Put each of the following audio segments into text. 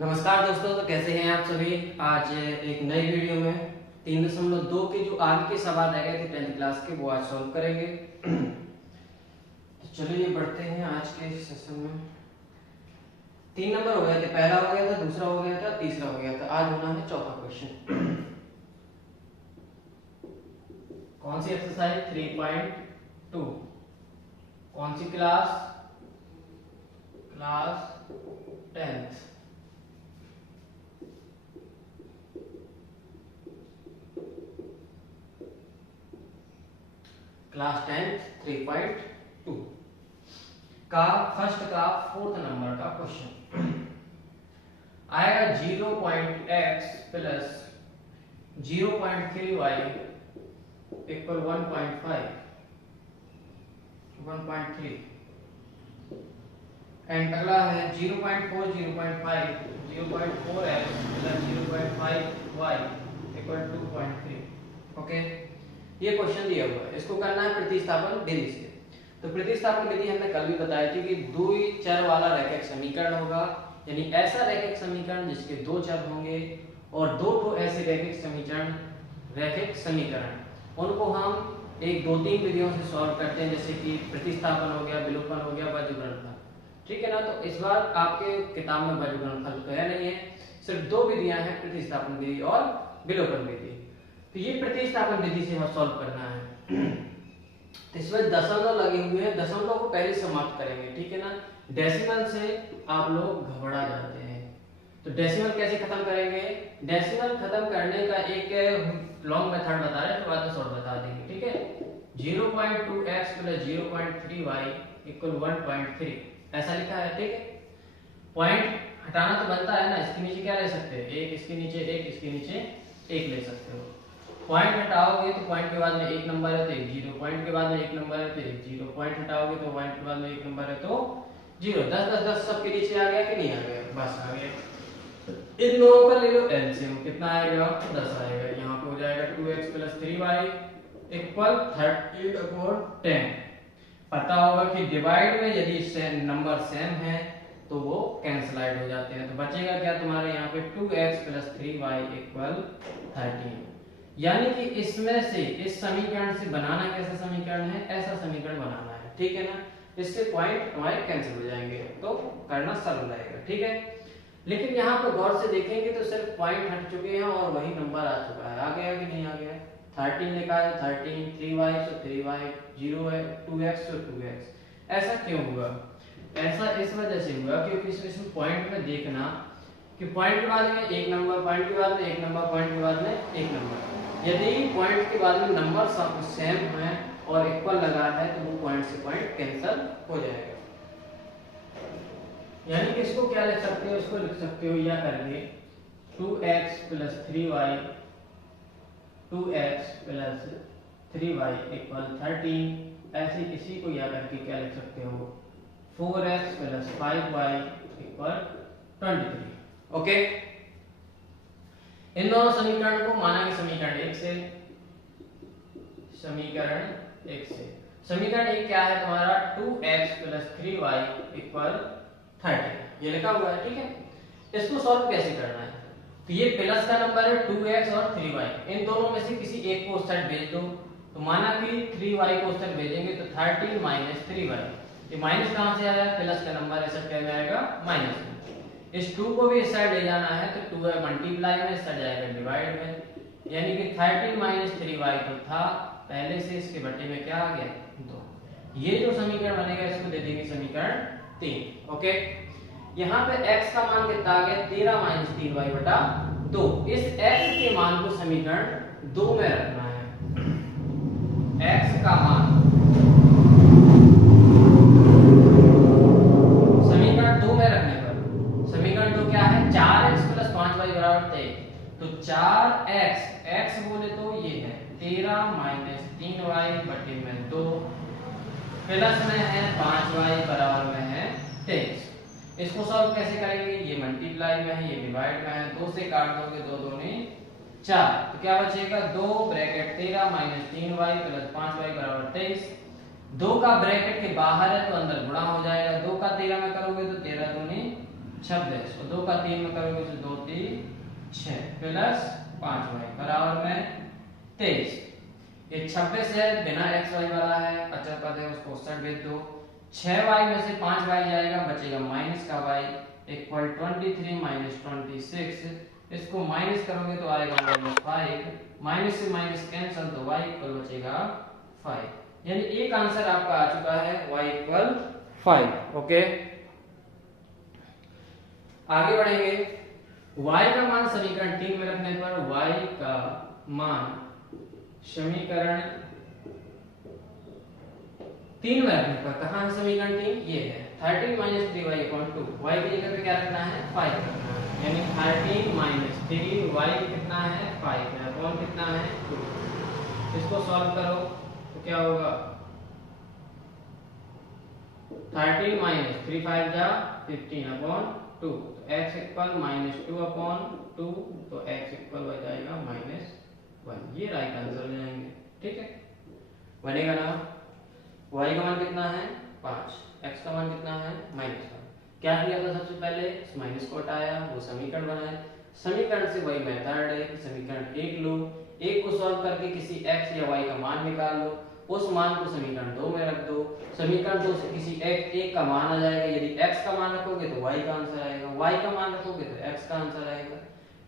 नमस्कार दोस्तों, तो कैसे हैं आप सभी। आज एक नई वीडियो में 3.2 के जो आगे के सवाल रह गए थे 10th क्लास के, वो आज सॉल्व करेंगे। तो चलिए बढ़ते हैं आज के सेशन में। 3 नंबर हो गए थे, पहला हो गया था, दूसरा हो गया था, तीसरा हो गया था। आज होना है चौथा क्वेश्चन। कौन सी एक्सरसाइज 3.2, कौन सी क्लास 10th। क्लास 10th 3.2 का फर्स्ट का 4th नंबर का क्वेश्चन आएगा। 0.x plus 0.3y equal 1.3 and अगला है 0.4 0.5 0.4x plus 0.5y equal 2.3। Okay, ये क्वेश्चन दिया हुआ है, इसको करना है प्रतिस्थापन विधि से। तो प्रतिस्थापन विधि हमने कल भी बताई थी कि दो चर वाला रैखिक समीकरण होगा, यानी ऐसा रैखिक समीकरण जिसके दो चर होंगे और दो ठो ऐसे रैखिक समीकरण उनको हम 1 2 3 विधियों से सॉल्व करते हैं, जैसे कि प्रतिस्थापन हो गया, विलोपन हो गया, बज गुणनफल। ठीक है ना। तो इस बार आपके किताब में बज गुणनफल तो है नहीं है, सिर्फ दो विधियां हैं, प्रतिस्थापन विधि और विलोपन विधि। तो ये प्रतिस्थापन विधि से हमें सॉल्व करना है। तो इसमें दशमलव लगे हुए हैं, दशमलव को पहले समाप्त करेंगे। ठीक है ना। डेसिमल से आप लोग घबरा जाते हैं, तो डेसिमल कैसे खत्म करेंगे। डेसिमल खत्म करने का एक लॉन्ग मेथड बता रहे हैं, तो बाद में शॉर्ट बता देंगे। ठीक है। 0.2x प्लस 0.3y इक्वल 1.3 ऐसा लिखा है। ठीक है। पॉइंट हटाना तो बनता है ना, इसके नीचे क्या ले सकते हैं, एक इसके नीचे, एक इसके नीचे, एक ले सकते हो। पॉइंट हटाओगे तो पॉइंट के बाद में एक नंबर है तो एक जीरो, पॉइंट के बाद में एक नंबर है तो एक जीरो, पॉइंट हटाओगे तो पॉइंट के बाद में एक नंबर है तो जीरो। 10 10 10 सबके नीचे आ गया कि नहीं आ गया, बस आ गया। इन दोनों का ले लो एलसीएम, कितना आएगा 10 आएगा। यहाँ पे हो जाएगा 2x प्लस 3y इक्वल 30/10। पता होगा कि डिवाइड में यदि नंबर सेम है तो वो कैंसिल आउट हो जाते हैं, तो बचेगा क्या तुम्हारे यहाँ पे 2x प्लस 3y इक्वल 13। यानी कि इसमें से, इस समीकरण से बनाना कैसा समीकरण है, ऐसा समीकरण बनाना है। ठीक है ना। इससे पॉइंट हमारे कैंसिल हो जाएंगे, तो करना सरल रहेगा। ठीक है। लेकिन यहाँ पर गौर से देखेंगे तो सिर्फ पॉइंट हट चुके हैं और वही नंबर आ चुका है। आ गया कि नहीं आ गया। 13 लिखा है 13, 3y तो 3y, 0 है, 2x तो 2x। ऐसा क्यों हुआ। ऐसा इस वजह से हुआ क्योंकि इसमें पॉइंट में देखना कि पॉइंट के बाद में एक नंबर, पॉइंट के बाद में एक नंबर, पॉइंट के बाद में एक नंबर। यदि पॉइंट के बाद में नंबर सेम है और इक्वल लगा है तो वो पॉइंट से पॉइंट कैंसिल हो जाएगा। यानी कि इसको क्या लिख सकते हो, इसको लिख सकते हो या करके 2x plus 3y 2x plus 3y equal 13। ऐसे इसी को या करके क्या लिख सकते हो 4x plus 5y equal 23। Okay. इन दोनों समीकरण को माना कि समीकरण 1 से, समीकरण 1 से। समीकरण 1 क्या है तुम्हारा 2x प्लस 3y इक्वल 30, ये लिखा हुआ है। ठीक है। इसको सॉल्व कैसे करना है, तो ये प्लस का नंबर है 2x और 3y, इन दोनों में से किसी एक को उस साइड भेज दो। तो माना कि 3y को उस साइड भेजेंगे तो 13 माइनस 3y, ये माइनस कहां से आया, प्लस का नंबर ऐसा क्या में आएगा माइनस में। इस 2 को भी इस साइड ले जाना है तो 2 है मल्टीप्लाई में, इस साइड जाएगा डिवाइड में। यानी कि 13 माइनस 3y तो था पहले से, इसके बटे में क्या आ गया 2। ये जो समीकरण बनेगा इसको दे देंगे समीकरण 3। ओके। यहाँ पे x का मान कितना आ गया 13 माइनस 3y बटा 2। इस x के मान को समीकरण 2 में रखना है। x का मान समीकरण 2 में रखने पर, समीकरण 2 क्या है 4x प्लस 5y बराबर 23। तो 4x, x बोले तो ये है 13 माइनस 3y बटे में 2 प्लस में है 5y बराबर में है 23। इसको सॉल्व कैसे करेंगे, ये मल्टीप्लाई में है, ये डिवाइड में है, 2 से काट दोगे 2 दूनी 4, तो क्या बचेगा 2 bracket 13 minus 3y plus 5y बराबर 23। 2 का ब्रैकेट के बाहर है तो अंदर गुणा हो जाएगा, 2 का 13 में करोगे तो 13 दूनी 26 और 2 का 3 में करोगे तो 2 3 6 प्लस 5y बराबर में 23। ये 26 है, बिना xy वाला है, अचर पद है, उसको साइड भेज दो। 6y में से 5y जाएगा, बचेगा माइनस का y इक्वल 23 माइनस 26। इसको माइनस करोगे तो आएगा माइनस 5, माइनस से माइनस कैंसिल तो y इक्वल बचेगा 5। यानी एक आंसर आपका आ चुका है y इक्वल 5। ओके, आगे बढ़ेंगे। y का मान समीकरण 3 में रखने पर y का मान समीकरण 3 में रखने पर कहां है समीकरण 3? ये है 13 माइनस 3y अपॉन 2। y की जगह पे क्या रखना है? 5 रखना है, यानी 13 माइनस 3y कितना है? 5 है, अपॉन कितना है? 2। इसको सॉल्व करो तो क्या होगा? 13 माइनस 3 5 जा 15 अपॉन 2, तो x इक्वल माइनस 2 अपॉन 2, तो x इक्वल हो जाएगा माइनस 1। ये राइट आंसर हो जाएंगे। ठीक है, बनेगा ना? y का मान कितना है? 5, x का मान कितना है? माइनस 1। क्या किया था सबसे पहले? इस माइनस को हटाया, वो समीकरण बनाया। समीकरण से वही मेथड है कि समीकरण 1 लो, 1 को सॉल्व करके किसी x या y का मान निकाल लो, उस मान को समीकरण 2 में रख दो। समीकरण 2 से किसी एक का मान आ जाएगा, यदि x का मान रखोगे तो y का आंसर आएगा, y का मान रखोगे तो x का आंसर आएगा।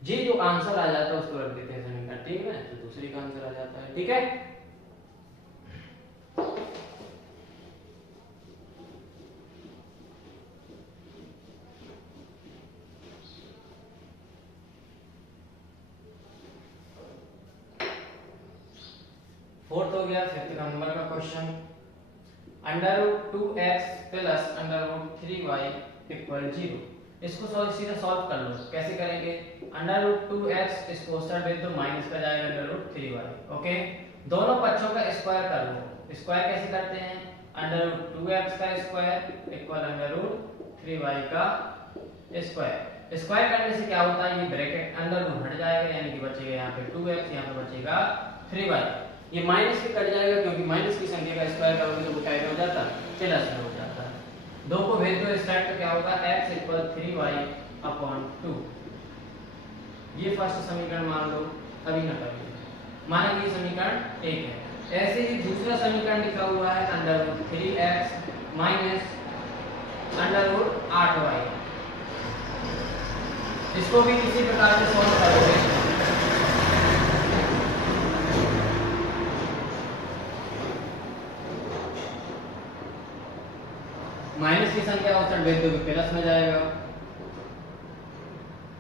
जी जो आंसर आ जाता है उसको रख देते हैं समीकरण 3 में, तो दूसरी का आंसर आ जाता है। ठीक है, फोर्थ हो गया। फिफ्थ नंबर का question, under root 2x plus under root 3y equal 0। इसको सीधा सॉल्व कर लो। कैसे करेंगे? अंडर रूट 2x इसको साइड भेज दो, माइनस का जाएगा अंडर रूट 3y। ओके, दोनों पक्षों का स्क्वायर कर लो। स्क्वायर कैसे करते हैं? अंडर रूट 2x का square equal under root 3y का स्क्वायर। स्क्वायर करने से क्या होता है? ये ब्रैकेट अंडर रूट हट जाएगा, यानी कि बचेगा यहाँ पे 2x, यहाँ पे बचेगा 3y। ये माइनस भी कट जाएगा क्योंकि माइनस की संख्या का स्क्वायर करोगे तो वो क्या हो जाता है? प्लस में हो जाता है। 2 को भेज दो इस साइड तो क्या होगा? x equal 3y upon 2। ये फर्स्ट समीकरण मान लो, अभी ना करिए, माना कि समीकरण 1 है। ऐसे ही दूसरा समीकरण लिखा हुआ है under root 3x minus under root 8y। इसको भी किसी प्रकार से सॉल्व करोगे। माइनस की संख्या उस साइड भेज दोगे, प्लस में जाएगा।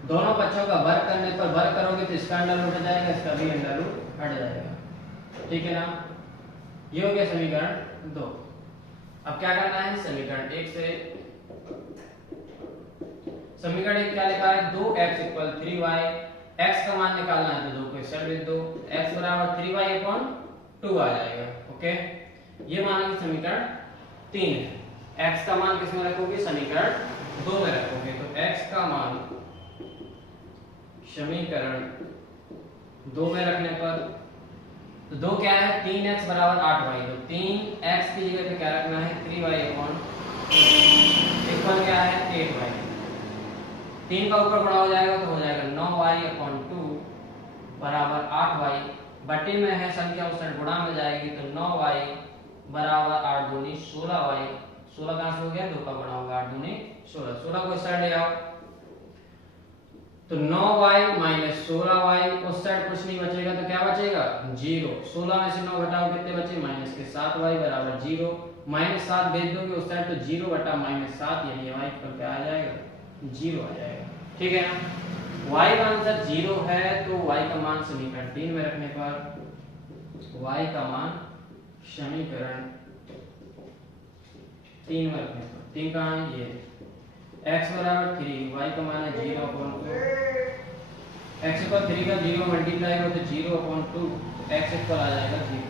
दोनों पक्षों का वर्ग करने पर वर्ग करोगे तो इसका अंडर रूट हट जाएगा, इसका भी अंडर रूट हट जाएगा। ठीक है ना? ये हो गया समीकरण 2। अब क्या करना है? समीकरण 1 से समीकरण 1 क्या लिखा है? 2x equal 3y। x का मान निकालना है तो 2 को इस साइड भेज दो, x बराबर 3y अपॉन 2 आ जाएगा। ओके, ये माना कि समीकरण 3 है। x का मान किस में रखोगे? समीकरण 2 में रखोगे, तो x का मान समीकरण 2 में रखने पर तो 2 क्या है? 3x बराबर 8y, तो 3x की जगह पे क्या रखना है? 3y अपॉन इक्वल क्या है? 8y। 3 का ऊपर बड़ा हो जाएगा तो हो जाएगा 9y अपॉन 2 बराबर 8y। बटे में है संख्या उस साइड गुणा में जाएगी, तो 9y बराबर 8 दूनी 16y। 16 कहां से हो गया? 2 का गुणा होगा, 8 दूनी 16। 16 को इस साइड ले आओ तो 9y माइनस 16y, उस साइड कुछ नहीं बचेगा तो क्या बचेगा? 0। 16 में से 9 घटाओ कितने बचे? माइनस के 7y बराबर 0। माइनस 7 भेज दोगे उस साइड तो 0 बटा माइनस 7, यानी y पर क्या आ जाएगा? 0 आ जाएगा। ठीक है ना? y का आंसर 0 है, तो y का मान समीकरण 3 में रखने पर y का मान समीकरण 3 में रखने पर 3 कहां है? ये x बराबर 3, y का मान है 0 अपॉन 2। x इक्वल 3 का 0 मल्टीप्लाई करो तो 0 अपॉन 2, तो x इक्वल आ जाएगा 0,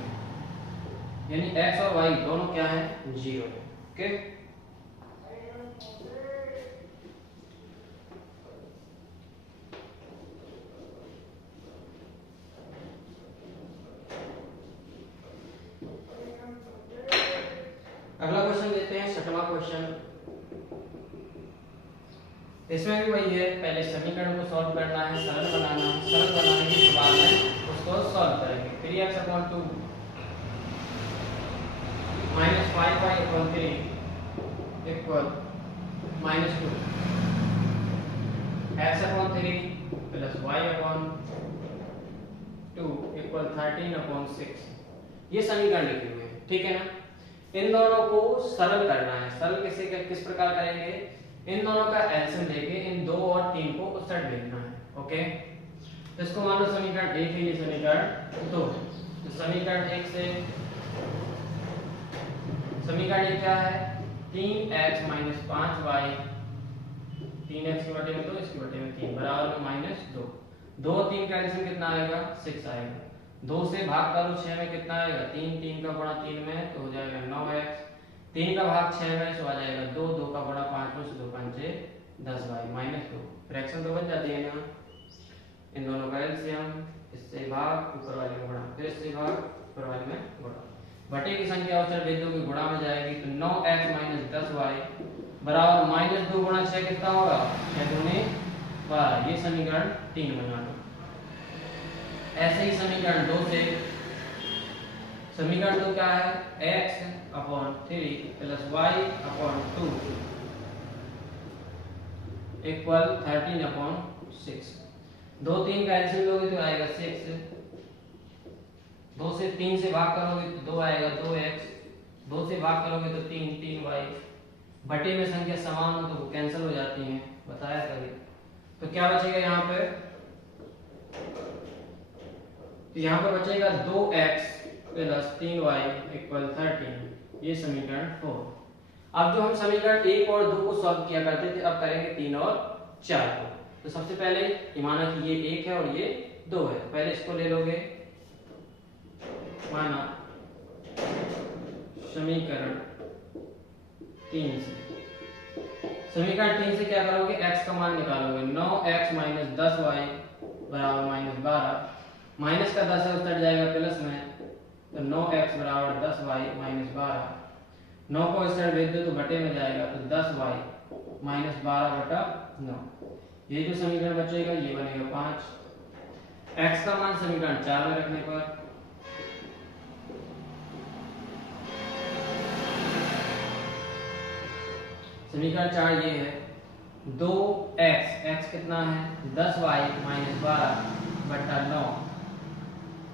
यानी x और y दोनों क्या है? 0 है। ओके, अगला क्वेश्चन लेते हैं, छठवां क्वेश्चन। इसमें भी वही है, पहले समीकरण को सॉल्व करना है, सरल बनाना है, सरल बनाने के बाद में उसको सॉल्व करेंगे। 3x/2 - 5y/3 equal -2 x/3 plus y/2 equal 13/6। ये समीकरण लिखे हुए हैं, ठीक है ना। इन दोनों को सरल करना है। सरल किस प्रकार करेंगे, इन दोनों का एलसीएम लेके इन 2 और 3 को उस साइड भेजना है। ओके, तो इसको मान लो समीकरण 1 है, ये समीकरण 2। तो समीकरण 1 से समीकरण ये क्या है, 3x - 5y 3x की बटे में 2, इसकी बटे में 3 बराबर में -2। 2 3 का एलसीएम कितना आएगा, 6 आएगा। 2 से भाग करो 6 में कितना आएगा, 3 3 का गुणा 3 में तो हो जाएगा 9x। 3 का भाग 6 में तो आ जाएगा 2, 2 का गुणा 5 में से 2 पंचे 10y -2। फ्रैक्शन तो बच जाती है ना। इन दोनों का एलसीएम, इससे भाग ऊपर वाले में गुणा, फिर इससे भाग ऊपर वाले में गुणा। बटे की संख्या अवसर भेज दोगे गुणा में जाएगी, तो 9x - 10y बराबर -2 गुणा 6 कितना होगा, 6 दूनी 12। ये समीकरण 3 बना लो। ऐसे ही समीकरण 2 से, समीकरण 2 क्या है, x/3 प्लस y/2 इक्वल 13/6। 2 3 का एलसीएम लोगे तो आएगा 6। 2 से 3 से भाग करोगे तो 2 आएगा 2x। 2 से भाग करोगे तो 3 3y। बटे में संख्या समान हो तो वो कैंसिल हो जाती हैं, बताया था। तो क्या बचेगा यहाँ पे, तो यहाँ पे बचेगा 2x प्लस 3y इक्वल 13। ये समीकरण 4। अब जो हम समीकरण 1 और 2 को सॉल्व किया करते थे, अब करेंगे 3 और 4 को। तो सबसे पहले ये माना कि ये 1 है और ये 2 है, पहले इसको ले लोगे, माना समीकरण 3 से। समीकरण 3 से क्या करोगे, x का मान निकालोगे। 9x - 10y बराबर -12। माइनस का 10 है उतर जाएगा प्लस में, तो 9x बराबर 10y - 12। 9 को इस साइड भेज दो तो बटे में जाएगा, तो 10y - 12/9। ये जो समीकरण बचेगा ये बनेगा 5। x का मान समीकरण 4 में रखने पर समीकरण 4 ये है, 2x कितना है, 10y - 12/9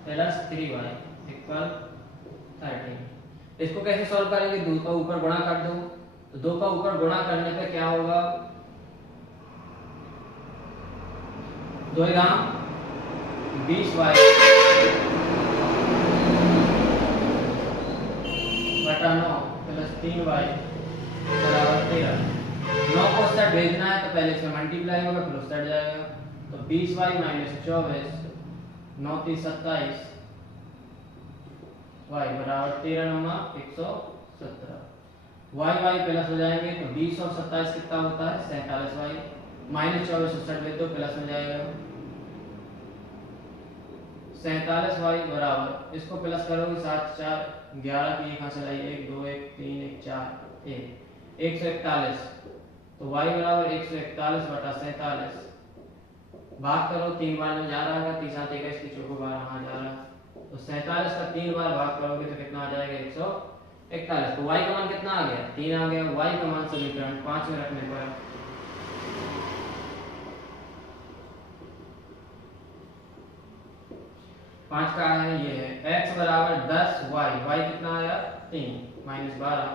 प्लस 3y इक्वल 13। इसको कैसे सॉल्व करेंगे, 2 का ऊपर गुणा कर दो। तो 2 का ऊपर गुणा करने पे क्या होगा, 2 गुणा 20y बटा 9 प्लस 3y बराबर 13। 9 को उस साइड भेजना है तो पहले से मल्टीप्लाई होगा फिर उस साइड जाएगा, तो 20y - 24 9 3 27 y बराबर 13 9 117। y प्लस हो जाएंगे तो 20 और 27 कितना होता है, 47y -24 उस साइड भेज दो प्लस हो जाएगा 47y बराबर, इसको प्लस करोगे 7 4 11 की यहाँ से लाई 1 2 1 3 1 4 141। तो y बराबर 141/47। भाग करो 3 बार में जा रहा है, 3 7 21 की चौको बार वहां जा रहा है, तो 47 का 3 बार भाग करोगे तो कितना आ जाएगा, 141। तो y का मान कितना आ गया, 3 आ गया। y का मान समीकरण 5 में रखने पर 5 का है, ये है x बराबर 10y। y कितना आया, 3 -12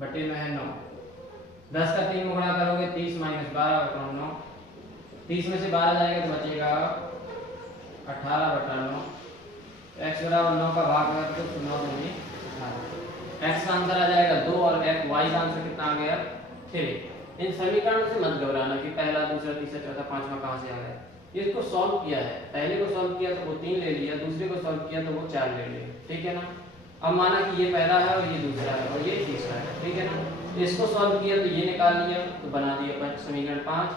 बटे में है 9। 10 का 3 में गुणा करोगे 30 - 12/9। 30 में से 12 जाएगा तो बचेगा 18/9। x बराबर 9 का भाग कर दो तो 9 दूनी 18। x का आंसर आ जाएगा 2 और y का आंसर कितना आ गया, 3। इन समीकरणों से मत घबराना कि पहला दूसरा तीसरा चौथा पांचवा कहां से आ गया। इसको सॉल्व किया है, पहले को सॉल्व किया तो वो 3 ले लिया, दूसरे को सॉल्व किया तो वो 4 ले लिया, ठीक है ना। अब माना कि ये पहला है और ये दूसरा है और ये तीसरा है, ठीक है ना। इसको सॉल्व किया तो ये निकाल लिया तो बना दिया समीकरण 5।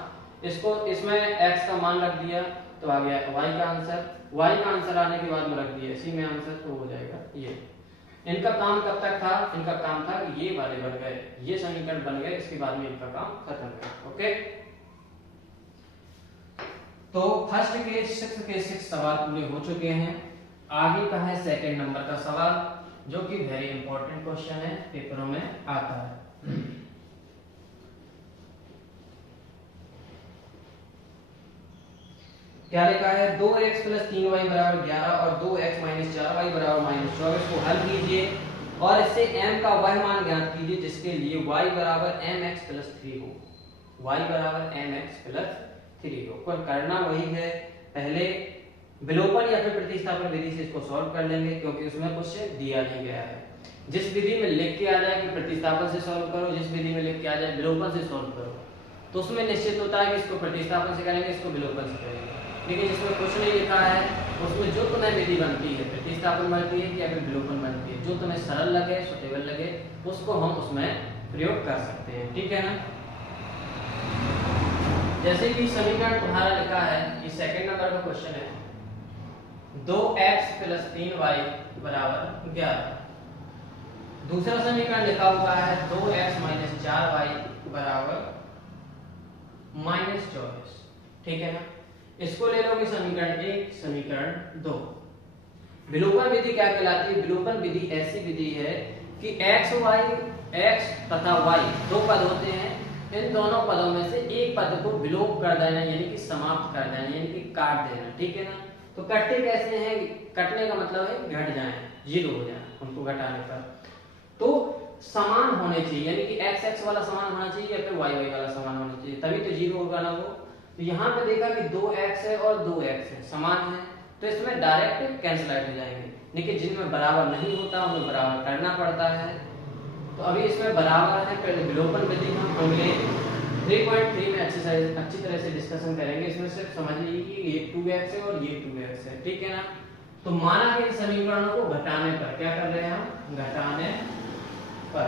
इसको इसमें x का मान रख दिया तो आ गया y का आंसर। y का आंसर आने के बाद में रख दिया इसी में आंसर, तो हो जाएगा ये। इनका काम कब तक था, इनका काम था कि ये वाले बन गए, ये समीकरण बन गए, इसके बाद में इनका काम खत्म है। ओके। तो फर्स्ट के 6 सवाल पूरे हो चुके हैं। आगे का है सेकंड नंबर का सवाल, जो कि वेरी इंपॉर्टेंट क्वेश्चन है, पेपरों में आता है। क्या लिखा है, 2x + 3y = 11 और 2x - 4y = -24 को हल कीजिए और इससे m का वह मान ज्ञात कीजिए जिसके लिए y = mx + 3 हो। y = mx + 3 हो। पर करना वही है, पहले विलोपन या फिर प्रतिस्थापन विधि से इसको सॉल्व कर लेंगे, क्योंकि उसमें कुछ दिया नहीं गया है। जिस विधि में लिख के आ जाए कि प्रतिस्थापन से सॉल्व करो, जिस विधि में लिख के आ जाए विलोपन से सॉल्व करो, तो उसमें निश्चित होता है कि इसको प्रतिस्थापन से करेंगे, इसको विलोपन से करेंगे। लेकिन जिसमें कुछ नहीं लिखा है उसमें जो तुम्हें विधि बनती है, प्रतिस्थापन बनती है या फिर विलोपन बनती है, जो तुम्हें सरल लगे, सुटेबल लगे, उसको हम उसमें प्रयोग कर सकते हैं। ठीक है ना। जैसे कि समीकरण तुम्हारा लिखा है, ये सेकंड नंबर का क्वेश्चन है, 2x + 3y = 11। दूसरा समीकरण लिखा हुआ है 2x - 4y = -24। ठीक है ना। इसको ले लोगे समीकरण 1, समीकरण 2। विलोपन विधि क्या कहलाती है? विलोपन विधि ऐसी विधि है कि x तथा y दो पद होते हैं, इन दोनों पदों में से एक पद को विलोप कर देना, यानी कि समाप्त कर देना, यानी कि काट देना। ठीक है ना। तो कटते कैसे हैं? कटने का मतलब है घट जाएं, 0 हो जाए उनको घटाने पर। तो समान होने चाहिए, यानी कि x वाला समान होना चाहिए या फिर y वाला समान होना चाहिए, तभी तो 0 होगा ना वो। तो यहाँ पे देखा कि 2x है और 2x है, समान है, तो इसमें डायरेक्ट कैंसिल आउट हो जाएंगे। लेकिन जिनमें बराबर नहीं होता उन्हें बराबर करना पड़ता है। तो अभी इसमें बराबर है, पहले विलोपन विधि हम अगले 3.3 में अच्छी तरह से डिस्कशन करेंगे। इसमें सिर्फ समझ लीजिए कि ये 2x है और ये 2x है। ठीक है ना। तो माना कि इन समीकरणों को घटाने पर, क्या कर रहे हैं हम? घटाने पर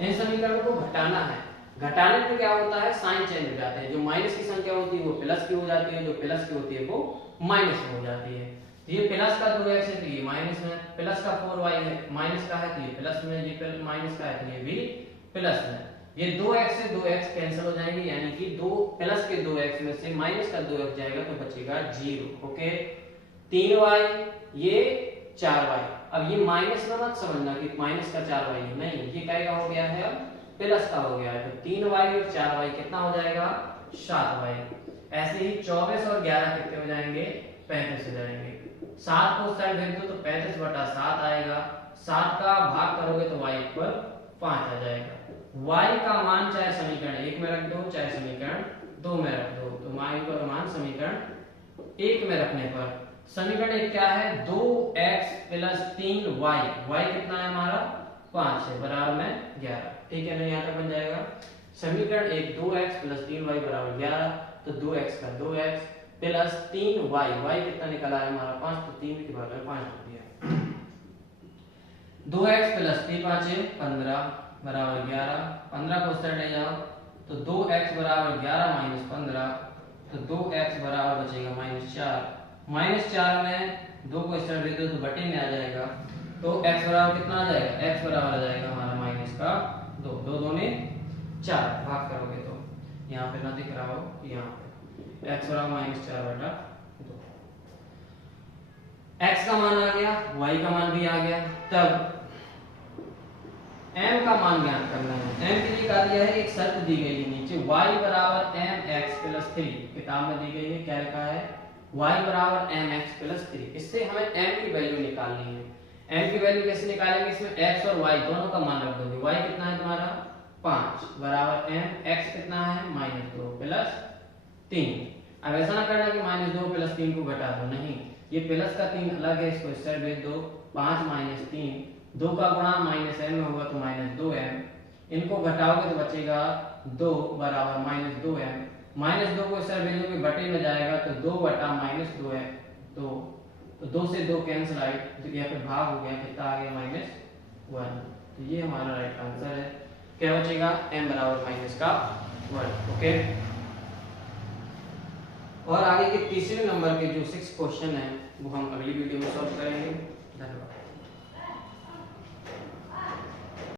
इन समीकरणों को घटाना है। घटाने पर क्या होता है? साइन चेंज हो जाते हैं। जो माइनस की संख्या होती है वो प्लस की हो जाती है, जो प्लस की होती है वो माइनस में हो जाती है। तो ये प्लस का 2x है तो ये माइनस में, प्लस का 4y है माइनस का है तो ये प्लस में, ये माइनस का है तो ये भी प्लस में। ये 2x से 2x कैंसिल हो जाएंगे, यानी कि 2 प्लस के 2x में से माइनस का 2x जाएगा तो बचेगा 0। ओके। 3y, ये 4y। अब ये माइनस में मत समझना कि माइनस का 4y है, नहीं, ये क्या हो गया है? अब प्लस का हो गया है। तो 3y और 4y कितना हो जाएगा? 7y। ऐसे ही 24 और 11 कितने हो जाएंगे? 35 हो जाएंगे। 7 को उस साइड भेज दो तो 35/7 आएगा। 7 का भाग करोगे तो y = 5 आ जाएगा। y का मान चाहे समीकरण 1 में रख दो, चाहे समीकरण 2 में रख दो, तो y का मान समीकरण 1 में रखने पर समीकरण 1 क्या है? 2x + 3y, y कितना है हमारा? 5 है, बराबर में 11। ठीक है ना। यहाँ तक बन जाएगा समीकरण 1, 2x + 3y = 11। तो 2x का 2x + 3y, y कितना निकला है हमारा? 5, तो 3 के बराबर 5 हो गया। 2x + 3 5 15 = 11। 15 को उस साइड ले जाओ तो 2x = 11 - 15, तो 2x बराबर बचेगा -4। -4 में 2 को इस साइड ले दो तो बटे में आ जाएगा। तो x बराबर कितना आ जाएगा? x बराबर आ जाएगा हमारा -2। 2 दूनी 4, भाग करोगे तो यहाँ पे ना दिख रहा हो, यहाँ पे x बराबर -4/2। x का मान आ गया, y का मान भी आ गया। तब m का मान ज्ञात करना है। m के लिए क्या दिया है? एक शर्त दी गई है नीचे, y = mx + 3 किताब में दी गई है। क्या लिखा है? y = mx + 3। इससे हमें m की वैल्यू निकालनी है। m की वैल्यू कैसे निकालेंगे? इसमें x और y दोनों का मान रख दोगे। y कितना है तुम्हारा? 5 बराबर m, x कितना है? -2 + 3। अब ऐसा ना करना कि -2 + 3 को घटा दो, नहीं, ये प्लस का 3 अलग है, इसको इस साइड भेज दो। 5 - 3, 2 का गुणा -m में होगा तो -2m। इनको घटाओगे तो बचेगा 2 बराबर -2m। -2 को इस साइड भेजोगे बटे में जाएगा तो 2 बटा -2m, 2, तो 2 से 2 कैंसिल आउट, या फिर भाग हो गया, कितना आ गया? -1। तो ये हमारा राइट आंसर है। क्या बचेगा? m बराबर -1। ओके। और आगे के तीसरे नंबर के जो 6 क्वेश्चन है वो हम अगली वीडियो में सॉल्व करेंगे। धन्यवाद।